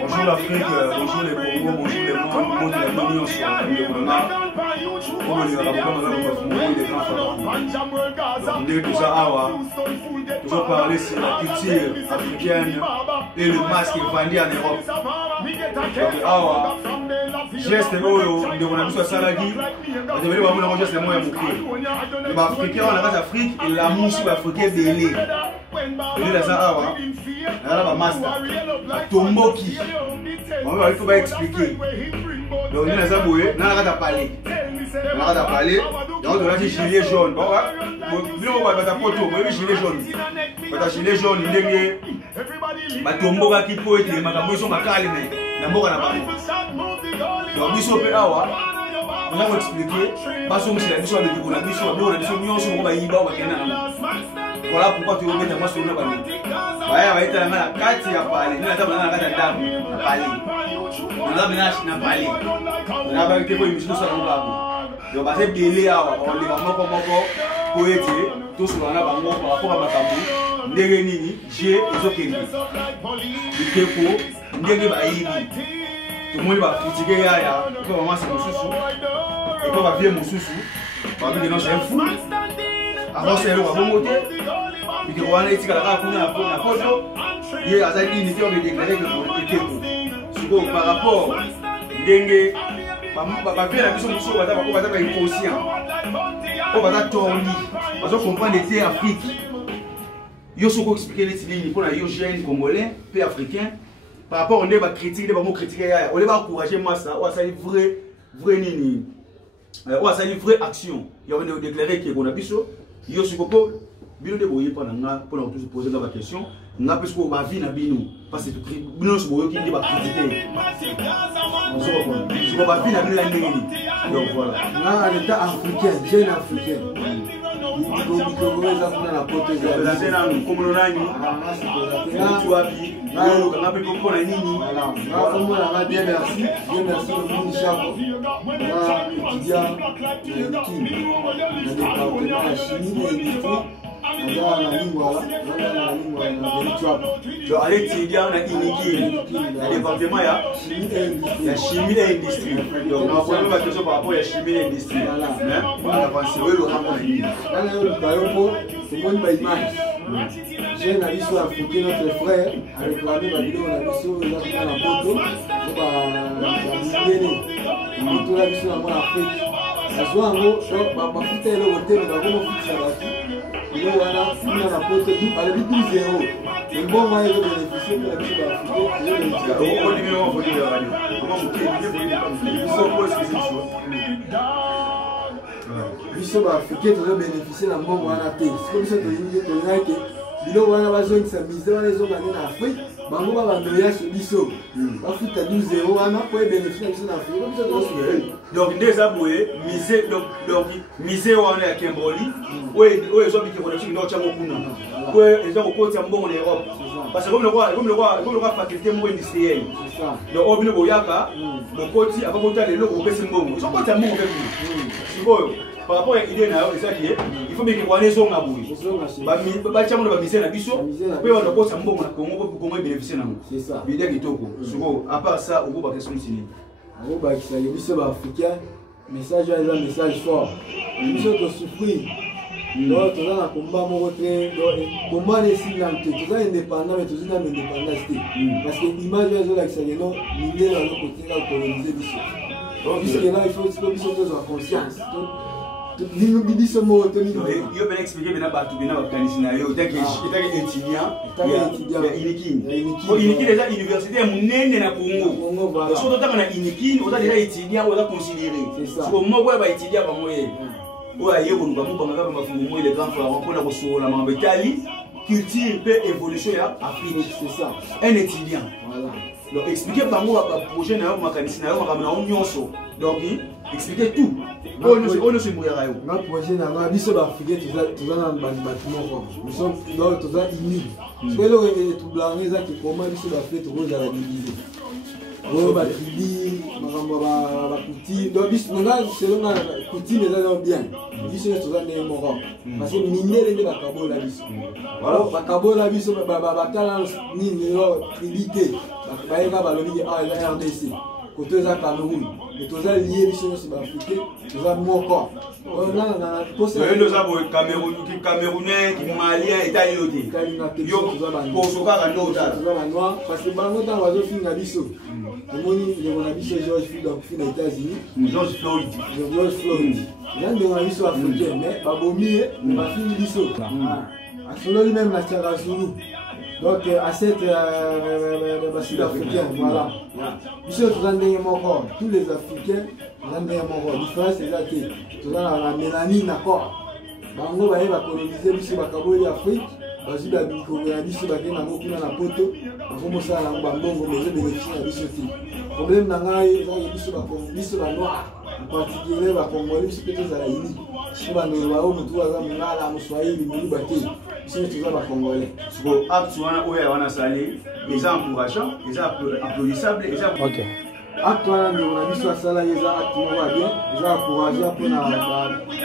Bonjour l'Afrique, bonjour les Congo, bonjour les membres de la Union sur toujours parler sur la culture africaine et le masque vendu en Europe. Geste de mon Salagi, on devait avoir un geste de moi à les Africains, on a l'Afrique et la mousse africaine de l'île. Il y a ça, là, master. Tomboki. On va expliquer. Donc, il y a ça, on a parlé. On a parlé. Donc, on a dit gilet jaune. On va photo. On va gilet jaune. On va gilet jaune. Il y a Tomboka qui peut être. Ma camouflage, ma calme. Na mboka na bango. Donc, biso pe awa. On a expliqué. Parce que c'est la mission de la mission. Nous, la mission, nous sommes pas iba ou voilà pourquoi tu veux mettre moi sur le banc. Ouais, va être la carte ya parler. Nous attendons la carte d'âme. Parler. On a bien na parler. On a pas été pour émission ça on va. Donc parce que délai on les va moko poète tout sur la bango par rapport à makambo. Ndenge nini, j'ai ezokende. Bitepo, ndenge ba yibi. Tout le monde va critiquer ya ko maman c'est mususu. Et ko va bien mususu. Ba bi non c'est fou. Alors c'est le bongote. Il y a un éthique à la photo. Il y a un unité de déclarer que le par rapport à dengue, ma fille a vu son museau, on va être inconscient. On va être tourné. Parce qu'on comprend l'été Afrique. Il y a ce qu'on explique les lignes pour les jeunes congolais, pays africains. Par rapport à des critiques, des mots critiqués, on les va encourager moi ça. On va saluer vrai nini. On va saluer vraie action. Il y a un déclaré qui est qu'on a vu ça. Il y a ce qu'on bino de boye pendant pour nous poser la question n'a parce que ma vie na bino parce que bino se boye qui dit ba critiquer je ma vie na bino la ndenge donc voilà na l'état africain jeune africain il la porte la tena comme nani tu as vu lolo kana pe ko na nini na comme la bien merci le monde chako na étudiant qui na département allez étudier en département la chimie et l'industrie. Donc, on va poser la question par rapport à la chimie et l'industrie. On a avancé. J'ai un avis sur Afrique, notre frère, a réclamé la vidéo, on a vu sur la photo, on a vu sur la Afrique. La soirée, on va profiter de l'hôtel, on va profiter de la il y a un rapport de 12-0. Le bon moyen de bénéficier de la vie africaine. Il bénéficier de la bon moyen de c'est comme ça que il wana bazongisa mise wana ezongana na Afrique bango ba bandoya so biso ba futa 12-0 wana pour bénéficier de l'Afrique comme ça donc ndeza boye mise donc mise wana ya Kemboli oye zo biki connexion ndo chango kuna oye ezo kokoti mbongo na Europe parce que comme le roi faculté mo industriel donc obino boyaka lokoti akakota lelo ko pesa mbongo zo kota mbongo pepe sikoyo par rapport à l'idée, il faut bien que les gens soient abouis. C'est ça. À part ça, on va question ici. Message à message fort. Nous sommes souffrir. Donc, tu as un combat, combat les signants, tu es indépendant, mais tu es indépendant. Parce que l'image de l'extérieur, il est dans le côté là, coloniser les choses. Donc, puisque là, il faut que les gens aient conscience. Il faut bien expliquer maintenant à tout le monde qu'il y a étudiant, il y a Inikin. Inikin est à l'université, il y a Congo. Si on a Inikin, on a déjà étudiant, on a considéré. Si on a étudiant, on a les grands frères, on a culture et évolution en Afrique. C'est ça. Un étudiant. Donc expliquer par moi le projet, donc expliquer tout. On ne se mouillera pas. Notre projet, nous sommes africains, nous sommes dans le bâtiment. Nous sommes unis. Parce que nous sommes tout blancs, qui comment nous sommes fait rose à la division. coutume donc bis selon la coutume est bien bis est toujours né mort parce que minere ne bakabo la bis voilà bakabo la bis bakala ni tribité baeka balobi ah la RDC côté za Cameroun mais tous les liés bis sont africains tous moko nous avons Camerounais, Maliens, Italiens. Parce que Bango dans la zone de Bisso, on a Bisso George Floyd aux États-Unis. George Floyd. George Floyd. Il y a un Bisso africain, mais Babomi, ma fille Bisso. À son lui-même la Tchara Zulu. Donc à cette sud-africain, voilà. Bisso tous les Africains. La différence c'est là que la mélanine d'accord. Bango va coloniser biso bakaboli Afrique, bazi ba bikobela biso bakena mokuna na poto, bakomo sala bango mais bénéficie na biso ti. Problème na ngai za biso bakongo biso ba noir, en particulier ba congolais biso peut za la ini. Si ba no ba o mutu aza mungala muswahili mulu bate. Biso tuza ba congolais. Bon, acte wana oya wana sali, les encourageants, les applaudissables, les OK. Acte wana ndio na biso asala yeza acte moko bien, eza encourageant pour na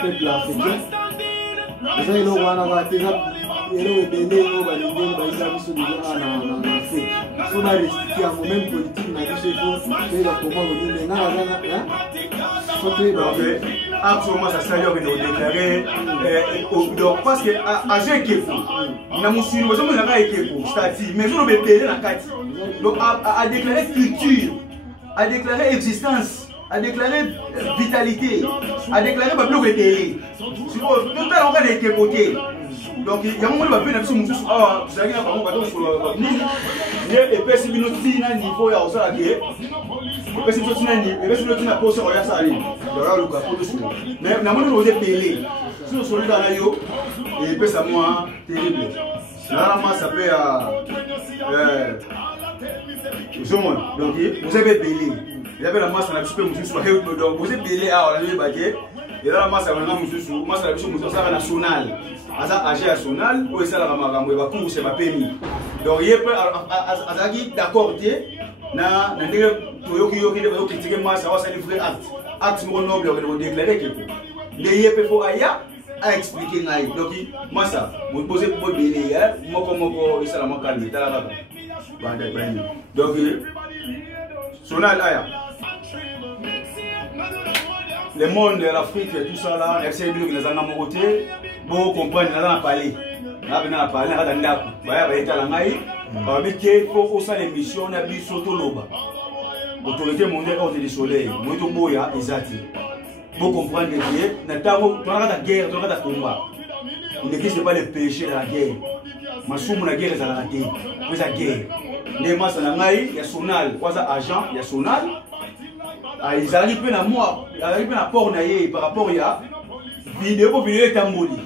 peuple africain. Eza ilo wana ba teza elo ebele ngo ba lingi ba isa biso déjà na Afrique. So na respecter en même politique na biso faut faire la comment on dit na hein? Faut que acte wana sali on déclarer donc parce que à Jekepo na musini bozo mo na Jekepo statut mais on bepele na kati. Donc à déclarer culture, à déclarer existence, à déclarer vitalité, à déclarer le bloc de télé. Total on va les côtés. Donc il y a un moment où on va faire une chose. Ah, vous savez, on va sur le. Et puis si nous disons un niveau, il y a aussi la guerre. Et puis si nous disons un niveau, et puis si nous disons un poste, on va ça aller. Voilà le cas pour le soir. Mais on a moins de télé. Si nous sommes dans la yo, et puis ça moi terrible. Normalement ça peut donc vous avez belé. Il y avait la masse à la super musique donc vous avez belé à la baguette. Et là la masse à la musique masse à la musique nationale. Asa AG national ou ça la magambo ba cours c'est pas permis. Donc il peut azaki d'accord na ndenge toyoki de critiquer masse à ça livrer acte noble on déclarer quelque les yep faut aya à expliquer ngai donc massa vous posez pour belé moko ça la calme ta la donc sonal aya le monde de l'Afrique et tout ça là essayer de les anga mon côté bon comprendre na parler na parler na ndako baya ba etala ngai ba bike faut ça l'émission na biso to loba autorité mondiale ordre du soleil moto boya ezati pour comprendre que na tango dans la guerre dans la combat on n'existe pas le péché de la guerre masumu na guerre za la guerre mais la guerre les masses na ngai ya sonal kwaza agent ya sonal ils arrivent à moi, ils arrivent à port naïe par rapport à vidéo pour vidéo tamboli.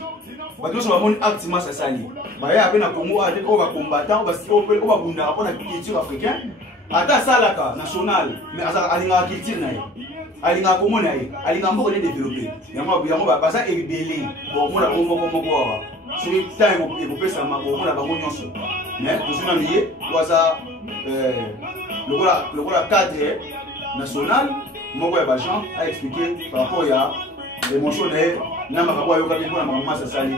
Parce que sur mon acte masse sali. Bah il y a peine à Congo à on va combattant parce qu'on va bunda on a culture africaine. Ata salaka national mais alinga culture naïe. Alinga comment naïe. Alinga moko les développer. Yango ba ça ebelé. Bon on a moko wa. Sur le temps il faut ça ma on a ba nyonso. Mais tout ça lié ça le voilà cadre national, moi a expliqué par rapport à l'émotion de Namakabo Yoka pour la maman Sassali.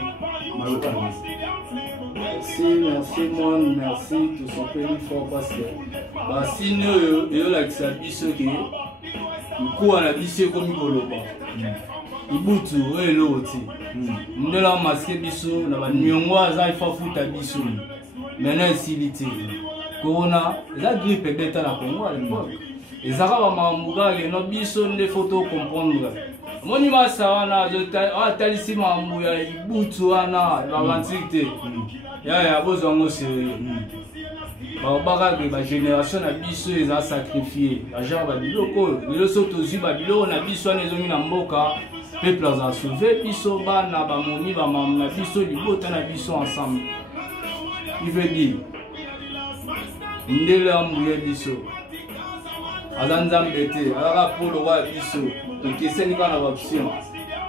Merci, moi, merci, tout simplement fort parce que si nous, il y a l'accès à Bissot qui est, coup à la Bissot comme Goloba. Il bouge et l'autre. Nous avons masqué Bissot, nous avons mis un mois à foutre à Bissot. Maintenant, il y a Corona, la grippe est bête à la Congo à l'époque. Et ça va m'embouger, nos bisons des photos comprendre. Mon image ça wana, tel ici m'embouger, il bouge wana, la l'antiquité. Ya besoin de sérieux. La génération a biso ils a sacrifié. La gens va dire le saute aussi babilo on a biso les hommes na mboka. Peuple a sauvé biso bana ba momi ba mam na biso libota na biso ensemble. Il veut dire ndele ambuye biso. Azanzambete, alors pour le roi biso, donc c'est une grande option.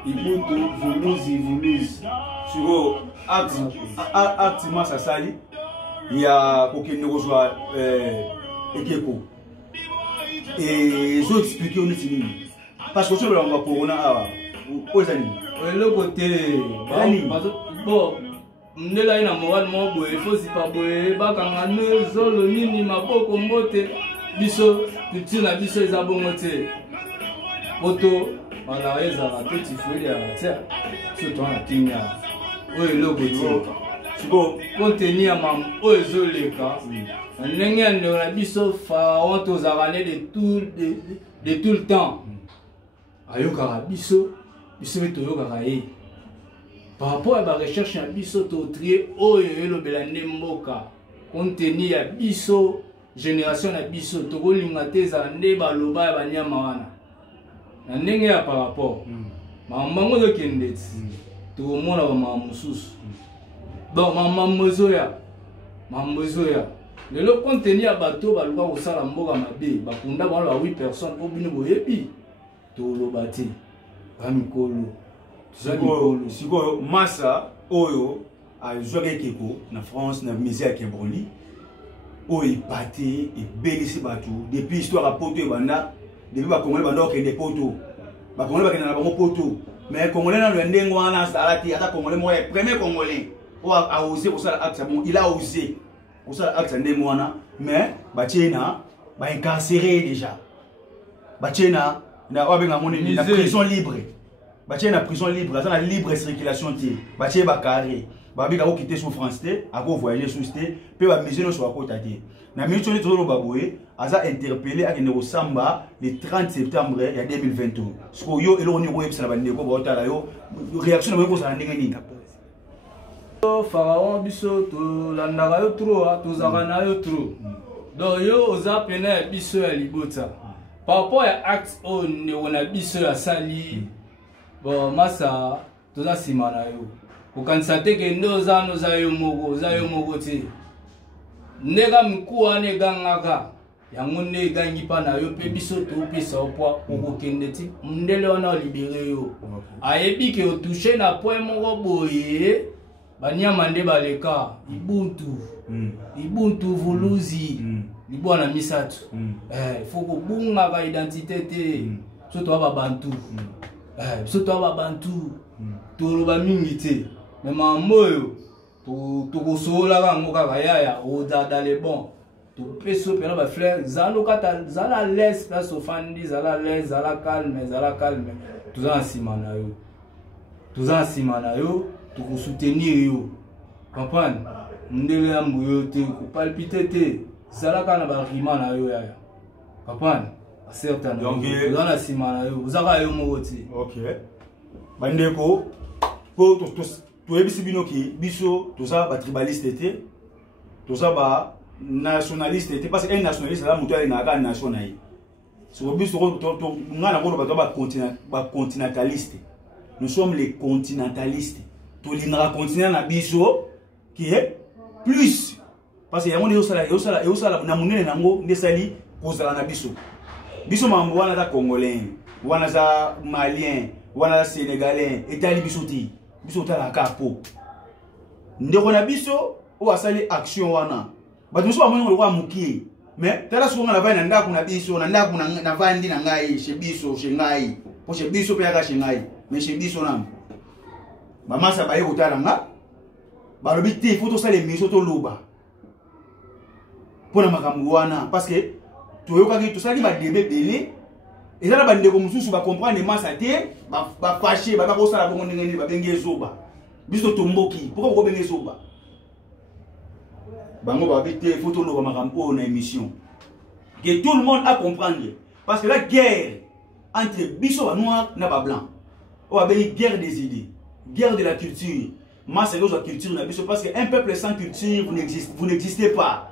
Il bouge, voulous. Sur acte masse sali, il y a aucun rejoint Ekepo. et zo expliquer on est parce que sur le corona aux amis le côté bon ndela ina moral mo boye fosi pa boye bakanga nezolo nini maboko mbote biso culture na biso eza bongo te boto wala ezala petit fouille ya tia surtout na Kenya oyo logo ti siko contenir mam oyo ezoleka ndenge ya ndeko na biso pharaon tozakane de tout le temps ayokaka biso toyokaka ye par rapport à la recherche à biso to trier oyo elobela nde mboka contenu ya biso génération na biso to kolinga te za nde baloba ya banyama wana na ndenge ya par rapport mamango zo kendeti to mona ba mamususu bon mamozoya lelo contenu ya bato baluka kosala mboka mabe bakunda bana ba 8 personnes obino boyebi to lobati bamikolo siko massa oyo azwaka ekeko na France na musée ya Kimberley oyo ipate ebelisi bato depuis histoire ya poto ebanda depuis bakongole banda okende poto bakongole bakende na bango poto mais congolais na ndenge wana azala te ata congolais moko ya premier congolais oyo a osé kosala acte bon il a osé kosala acte ndenge wana mais batie na baincarcéré déjà batie na obenga moni na prison libre batie na prison libre ça na libre circulation ti batie ba carré babika ko quitter souffrance te ako voyager sous te pe ba mise no so akota te na minute ni tolo baboye aza interpellé ak ne samba le 30 septembre ya 2022 so yo eloni ko yebisa ba ndeko ba otala yo réaction na ko sa ndenge nini pharaon biso to landaka yo trop to zakana yo trop donc yo oza pena biso ya libota par rapport à acte on a biso ya sali bon masa toza sima na yo okanisa te ke ndoza noza yo moko te ndeka mikuwa ne gangaka yango nde egangi mpa na yo mpe biso topesa opwa okokende ti ndele wana olibere yo ayebi ke otouche na point moko boye banyama nde baleka ibuntu vuluzi libwana misatu faut kobungaka identité te soto aba bantu soto aba bantu toloba mingi te mais mamoyo tokosolaka yango kaka yaya odada le bon topeso pena ba frère zalokata zala laisse place ofandi zala laisse zala calme toza nsima na yo tokosoutenir yo comprendre ndele ya mbuyo te kopalpite te zalaka na barima na yo yaya comprendre certain donc toza na nsima na yo ozaka yo moko te ok bandeko po toyebisi bino ki biso toza batribaliste te toza ba nationaliste te parce que un nationaliste la moto alingaka nation na ye so biso nga na kono ba continentaliste nous sommes les continentalistes tolingaka continent na biso qui est plus parce que yango nde yosala na monene nango nde esali kozala na biso mambo wana za congolais wana za malien wana za sénégalais etali biso ti biso otalaka po ndeko na biso oyo asali action wana bato mosusu bamoni lokwa mokie mais tala soki nga na vai na ndako na biso na ndako na vandi na ngai chez biso chez ngai po chez biso mpe yaka chez ngai mais chez biso nano bamasa baye kotala nga balobi te ifo tosala émission toloba mpona makambo wana parce que toyokaki tosalaki badebe ebele eza na bandeko mosusu bacomprendre masa te bafashe bakosala bongo ndenge nini babengi ezoba biso tomboki pourquoi bokobenga ezoba bango babi te ifo toloba makambo oyo na émission que tout le monde a comprendre parce que la guerre entre biso banoir na bablanc oyo babengi guerre des idées guerre de la culture masa ekozwa culture na biso parce que un peuple sans culture vous n'existez pas.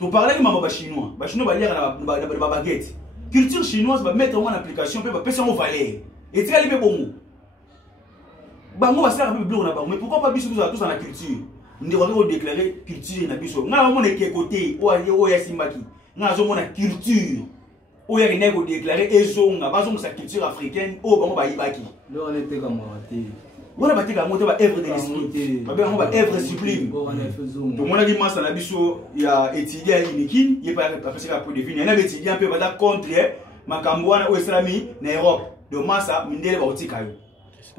Tu parlais de ma chinois. Les Chinois vont lire la baguette. Culture chinoise va mettre en application, va passer en valeur. Et tu vas aller bon. Bango va faire un peu bleu là-bas. Mais pourquoi pas biso tous dans la culture? Nous devons déclarer culture na biso. Nga mo ne ke côté o ya simbaki. Nga zo mo na culture. O ya ne ko déclarer ezonga, bazonga sa culture africaine o bango ba yibaki. Là on était comme raté. on a battu la moto œuvre de l'esprit ba œuvre sublime to mona ki masa na biso ya étudiant unikin il pas passer la pour deviner na étudiant peut ba contre makambo wana o islami na Europe de masa mindele ba otika yo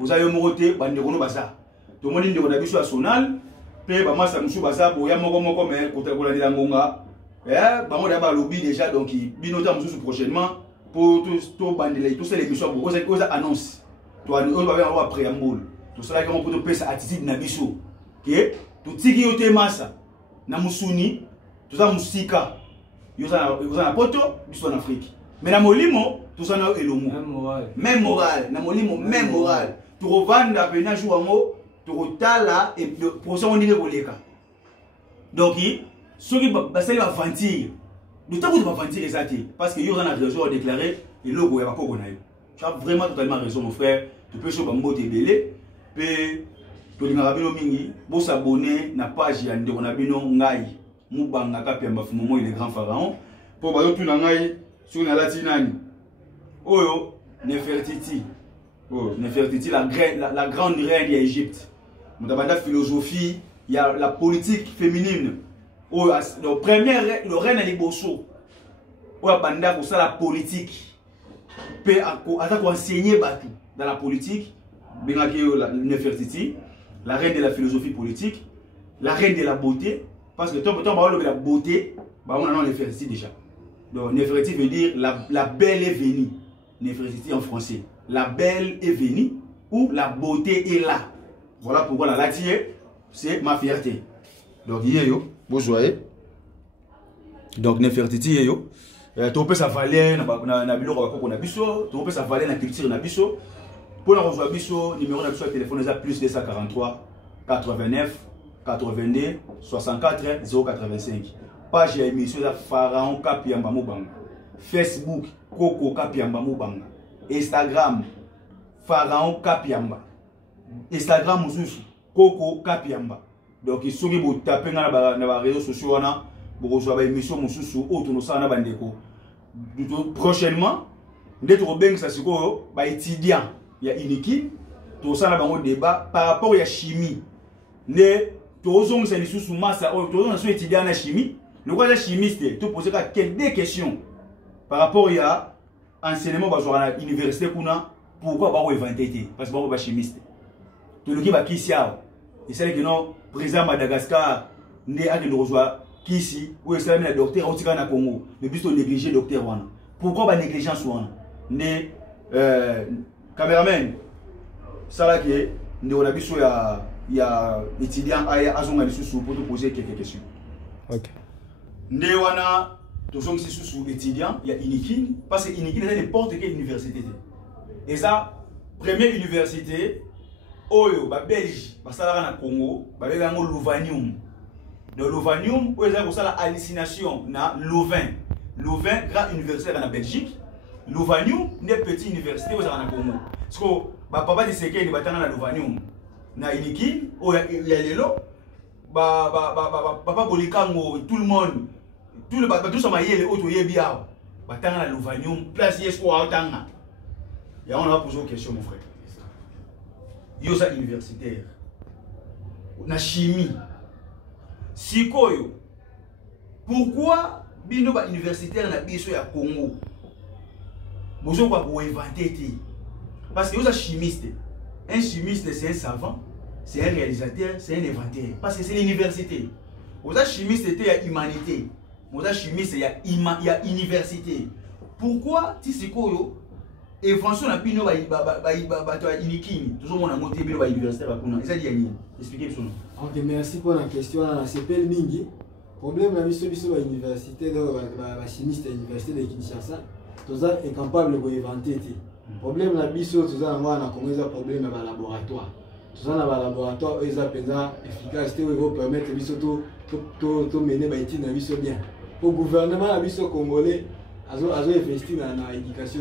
oza yo mokote ba ndeko no basa to moni ndeko na biso ya sonal pe ba masa musu basa bo ya moko mais ko takola ndila ngonga bango da ba lobby déjà donc bino ta musu prochainement pour tout bandele tout ça l'émission beaucoup ça annonce to on va avoir préambule tout cela comment pour te sa attitude na biso que tout tiki yo te masa na musuni tout ça musika yo na poto biso en Afrique mais na molimo tout ça na elomo même moral na molimo même moral tu revanda pena jour ngo tu rotala et pour ça on dit koleka donc ceux qui basali va mentir le temps où tu vas mentir exactement parce que yo na raison à déclarer et logo ya bakoko na yo tu as vraiment totalement raison mon frère tu peux choper mbote belé pe to linga bino mingi bo s'abonner na page ya ndeko na bino ngai mubanga kapemba fumomo il est grand pharaon pour ba yo tuna ngai sur na latinani oyo Nefertiti Nefertiti la grande reine d'Égypte mutabanda philosophie il y a la politique féminine oyo le premier le reine liboso oyo banda ko la politique pe ata ko enseigner batu dans la politique bengaki la Nefertiti la reine de la philosophie politique la reine de la beauté parce que tant la beauté bah on a non Nefertiti déjà donc Nefertiti veut dire la belle est venue Nefertiti en français la belle est venue ou la beauté est là voilà pourquoi la latier c'est ma fierté donc yo bonjour donc Nefertiti yo tu peux sa valeur na biloko bakoko na biso tu peux sa valeur na culture na biso pour la rejoindre biso numéro na biso de téléphone est plus 243 89 82 64 085 page ya émission za Pharaon Kapiamba Mubanga Facebook Koko Kapiamba Mubanga Instagram Pharaon Kapiamba Instagram mususu Koko Kapiamba donc il soki bo taper na ba réseaux sociaux wana bo rejoindre émission mususu autono sana bandeko prochainement ndeko robengisa sikoyo ba étudiant ya iniki to sana bango débat par rapport à chimie ne to zonga lisusu masa o to zonga étudiant na chimie le quoi la chimiste to poser des questions par rapport à enseignement ba jouer à l'université kuna pourquoi ba inventer parce que ba chimiste to le qui ba kisia et c'est que non président Madagascar ne a de rejoindre kisi ou est la docteur otika na Congo mais plutôt négliger docteur wana pourquoi ba négligence wana ne cameraman ça là que on a biso ya étudiant aya azonga lisusu pour te poser quelques questions. OK. Ndé wana to zonga lisusu étudiant ya Inikin parce que Inikin est n'importe quelle université. Et ça première université oyo ba Belge ba sala na Congo ba bela ngo Louvanium. De Louvanium oyo za ko sala hallucination na Louvain. Louvain grand université na Belgique. Louvanium n'est petite université au Congo. Parce que papa de Seke ni batanga na Louvanium. Na Iniki o ya lelo papa Bolikango tout le monde tout le tout ça mayele auto yebia batanga na Louvanium place yesko atanga. Et on va poser une question mon frère. Yo sa universitaire. Na chimie. Sikoyo. Pourquoi bino ba universitaire na biso ya Congo? Bonjour quoi pour inventer parce que vous êtes chimiste. Un chimiste c'est un savant, c'est un réalisateur, c'est un inventeur parce que c'est l'université. Vous êtes chimiste c'est humanité. Vous êtes chimiste il y a université. Pourquoi ti sikoyo invention na bino ba iniking toujours mon monter bino ba université ba kuna. Ça dit yani. Expliquez nous. OK, merci pour la question. C'est pel mingi. Problème la biso ba université do ba chimiste à l'université de Kinshasa. Tous est capable de inventer. Problème la biso tous a na commencer problème dans laboratoire. Tous a na laboratoire ils appellent efficacité pour permettre biso to mener ba étude na biso bien. Pour gouvernement la biso congolais azo investir na éducation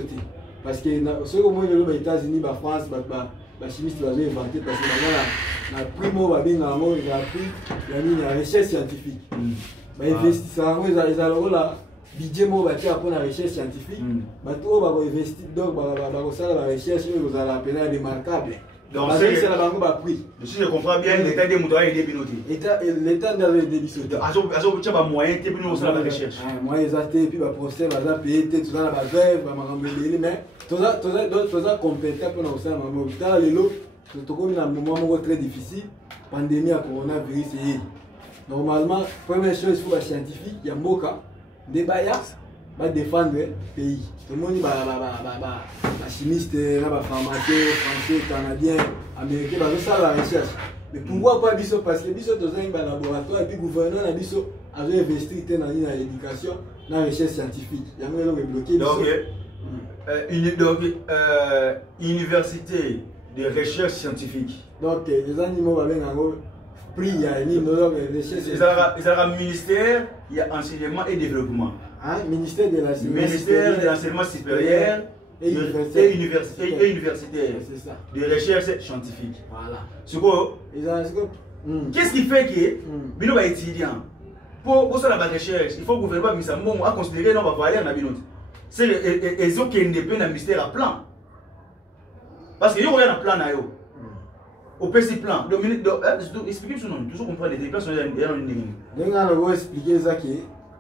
parce que ce que moi les États-Unis ba France ba chimiste va inventer parce que na primo ba bien na mo il a pris la recherche scientifique. Ba investir ça ils ont la budget mo ba tia pour la recherche scientifique bato ba ko investir donc ba ko sala la recherche ils ont appelé remarquable Donc, c'est la banque va prix. Si je comprends bien, l'État des moutons est débinoté. L'État d'avait des bisous. Tu as moyen de payer pour la recherche. Moi, ils ont été, puis le procès, ils ont payé, tout ça, la veuve, mais tout ça compétent pour nous faire un moment. Dans les lots, c'est un moment très difficile. Pandémie à coronavirus. Normalement, première chose, il faut les scientifiques, il y a Moka, des baillards, va défendre le pays. Tout le monde va chimiste, pharmacien, français, canadien, américain, va faire la recherche. Mais pourquoi pas Bisso? Parce que Bisso dans un laboratoire et puis le gouvernement a Bisso a investi dans l'éducation, dans la recherche scientifique. Il y a même bloqué. Donc, université de recherche scientifique. Donc, les animaux vont bien en prix, il y a une recherche. Il y a un ministère, il y a enseignement et développement. Ministère de l'enseignement supérieur et universitaire. C'est ça. De recherche scientifique. Voilà. Qu'est-ce qui fait que Bino va étudiant pour ça la recherche, il faut que le gouvernement a considéré non va valeur na Bino. C'est les autres qui indépendent du ministère à plan. Parce que yo regarde un plan na yo. Au PC plan. Donc expliquez son nom, toujours comprendre les plans sont derrière une ligne. Donc on va expliquer ça que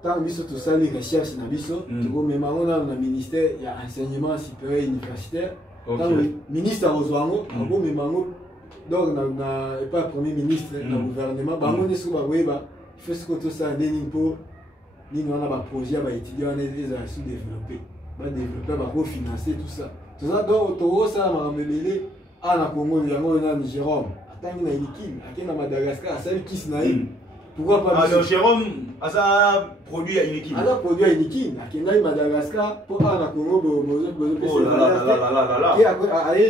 tant biso tout ça les recherches na biso, tout même on a le ministère il y a enseignement supérieur universitaire. Tant le ministre Ozwango, on même donc na pas premier ministre dans le gouvernement, ba on est sur ba weba, il faut que tout ça denis pour ni on a un projet à étudier on est déjà sous-développé. Ba développer ba refinancer tout ça. Tout ça donc tout ça m'a amené à la Congo, il y a un Jérôme. Attends, il y a une équipe, il y a Madagascar, celle qui se naïve. Pourquoi pas? Alors, Jérôme a produit à une équipe. Il a produit à une équipe. Il y a Madagascar pour aller à Congo. Oh là là là là là. Il y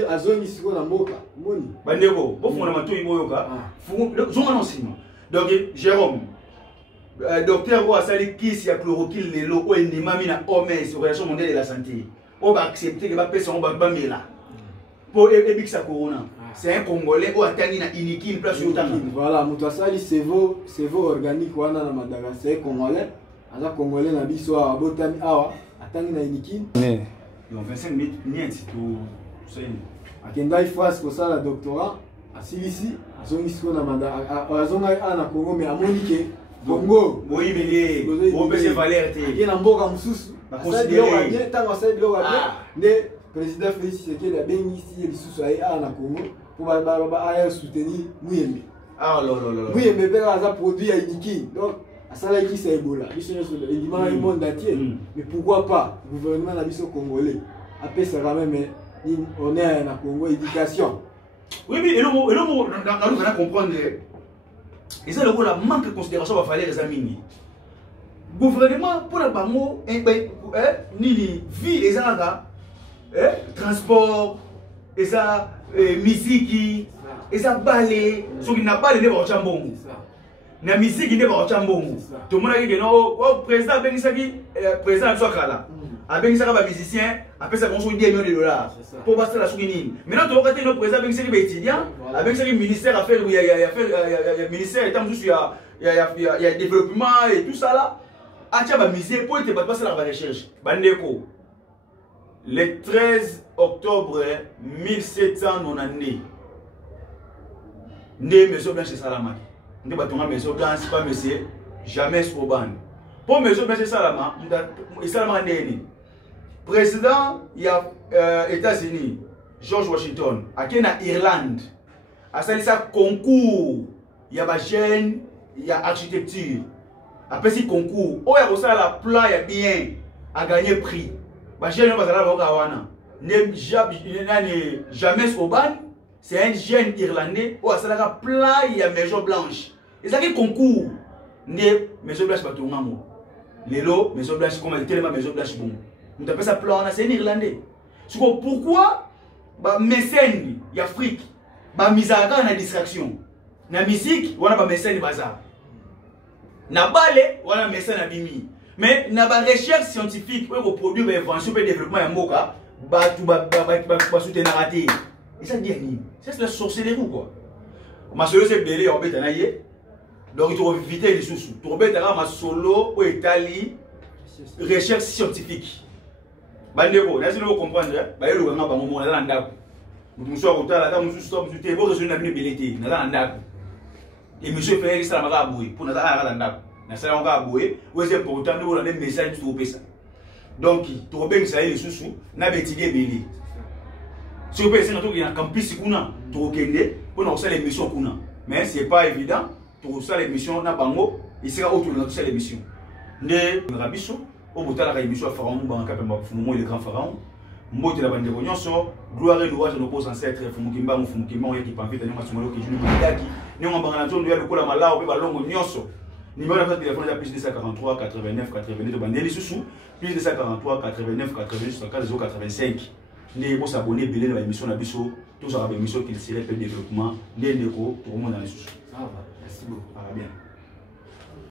a une zone ici, on a Moka. Bandeko, pour fondamenter Iboyoka, ils ont un enseignement. Donc, Jérôme, docteur Ouassali, qui s'y a chloroquine, les lots, ou une mamina, OMS, Organisation mondiale de la santé, on va accepter que va payer son bambé là. Pour éviter sa corona. C'est un Congolais qui a atteint une iniquine place au temps. Voilà, Moutouassali, c'est vos organiques qui sont à Madagascar. C'est Congolais. Les Congolais n'ont pas Botami Awa, atteint une iniquine. Donc 25 minutes, rien, c'est tout. À Kendai France, pour ça, le doctorat, à Silisi, à Zongisco, à Madagascar, à Congo, mais à Monique, Bongo. Oui, mais on peut se valer. Il y a un bon Gamsous. Considéré. Tant que ça, il y a le président Félix Tshisekedi a bien ici les sous à Congo pour soutenir Mouyembe. Ah là là là. Mouyembe a produit à Iniki. Donc, à ça là qui c'est Ebola. Il dit le monde entier. Mais pourquoi pas le gouvernement a dit congolais. Après ça quand même on est à Congo éducation. Oui mais et le mot on va comprendre. Et ça le mot la manque de considération va falloir les amis. Gouvernement pour la bango ni vie les arabe transport, et ça musique, et ça ballet, ce qui n'a pas les nébats au chambon. La musique n'est pas au chambon. Tout le monde a dit que non, le président Benisaki, président Sokala, a Benisaki va musicien, après ça construit 10 millions de dollars pour passer la souvenir. Maintenant, tu vois que le président Benisaki est étudiant, avec ce ministère à faire, il y a ministère, il y a développement et tout ça là. Ah tiens, ma musée pour être passer la recherche. Bandeko. Le 13 octobre 1790, né M. Blanche Salama. Nous avons M. Blanche, pas M. Jamais Oban. Pour M. Blanche Salama, Salama né. Président, il y a États-Unis, George Washington, à Irlande, à ça concours, il y a gène, il y a architecture. Après ce concours, il y a la plan, il y a bien, à gagner prix. Jamais Oban, c'est un jeune irlandais où il y a plein de maisons blanches. Et ça qui concours, les maisons blanches pas tout le monde. Les lots, maisons blanches, comme tellement maisons blanches bon. Nous appelons ça plan, c'est un irlandais. Pourquoi mécène d'Afrique, misara na distraction, na musique, on a mécène bazar. Na balé, on a mécène abimi. Mais dans la recherche scientifique, pour produire des inventions et développement en Moka, tu vas soutenir raté. Et ça dit rien. C'est la sorcellerie ou quoi? Ma solo c'est belé en bête naïe. Donc tu vas éviter les sous. Tu vas bête ma solo ou Italie recherche scientifique. Bandeko, là si vous comprenez, bah le gouvernement va monter dans ndako. mutu akotala ata mutu te bozo na bino belete naza na ndako émission fait ça maka boye pour naza na ndako na sala nga boye weze important ndo na message to pesa donc to bengisa ile susu na betige beli si vous pensez que na campus kuna to kende pour na osala émission kuna mais c'est pas évident to osala émission na bango isika autour de notre émission nde rabiso au botala ka émission pharaon banka pe mafumo le grand pharaon mbote la bande nyonso gloire et louange nos ancêtres fumukimba mufumukimba yaki pamvita nyonga sumolo ki junu ndaki nyonga bangana nzondo ya lokola malao pe balongo nyonso numéro de téléphone ya plus 243 89 82 bandeli susu plus 243 89 88 085 ne bo s'abonner belé dans l'émission na biso tous à l'émission qui serait le développement les négo tout le monde dans les susu. Ça va, merci beaucoup. Ah bien.